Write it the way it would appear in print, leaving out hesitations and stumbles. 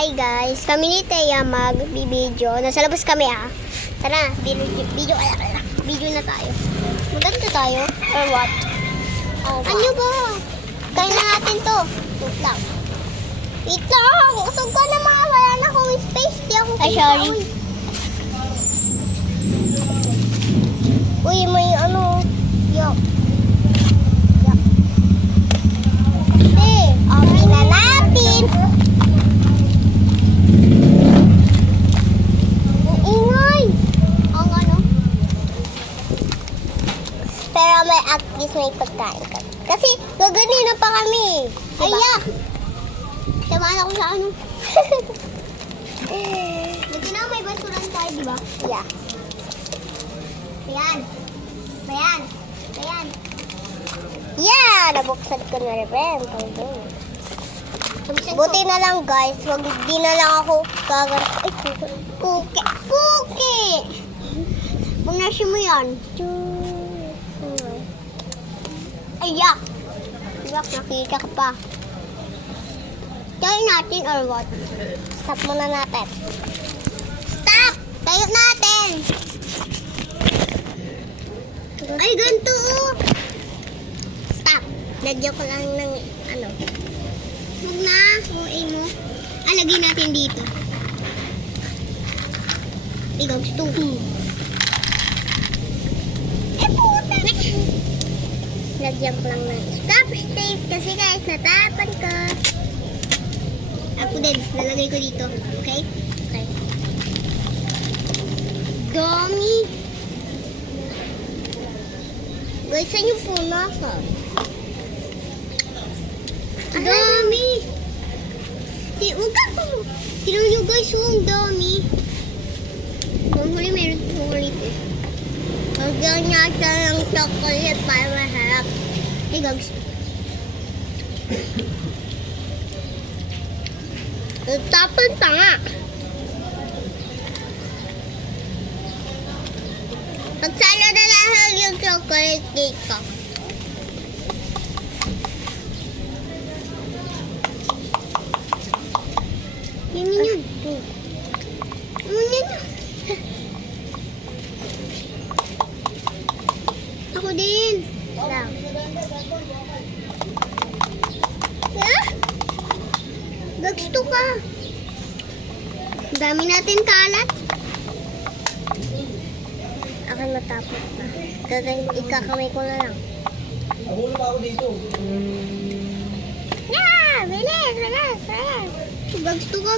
Hi guys, kami ni Thea mag-video. Nasa labas kami Tara, video na tayo. Maganda tayo or what? Ano ba? Kain na natin to. Wait lang. Usog ka na mga wala na akong space. Di ako sorry. Uy, may yuck. Okay na natin. Ang ingay. Pero may at least may pagkain kami. Kasi gaganina pa kami. Diba? Ayak! Tamaan ako sa Buti na may basuran tayo, diba? Yeah. Ayan. Yeah! Nabuksan ko na rin. Buti na lang guys. Di na lang ako Puki! Punasin mo yan. Ayak! Nakita ka pa. Tayo natin or what? Stop muna natin. Stop! Tayo natin! Ay, ganito Stop! Lagyan ko lang ng Huwag na. Huwag mo. Lagay natin dito. Ikaw, stupid. Puta! Lagyan ko lang ng stop tape kasi guys, natapan ko. Ako din, lalagay ko dito. Okay? Okay. Dami. Guys, saan yung puna ka? Dami. Huwag ka po. Tignan nyo guys, ang dami. Kung huli, meron ulit Lagyan natin ng chocolate para maharap. Hey guys. Tapon pa nga. Pagsalo na lang yung chocolate cake ko. Yun. Ako din. Lang. Gusto ka. Dami natin kalat. Akan matapos na. Ikakamay ko na lang. Nahulog ako dito. Yeah! Bilis! Gusto ka.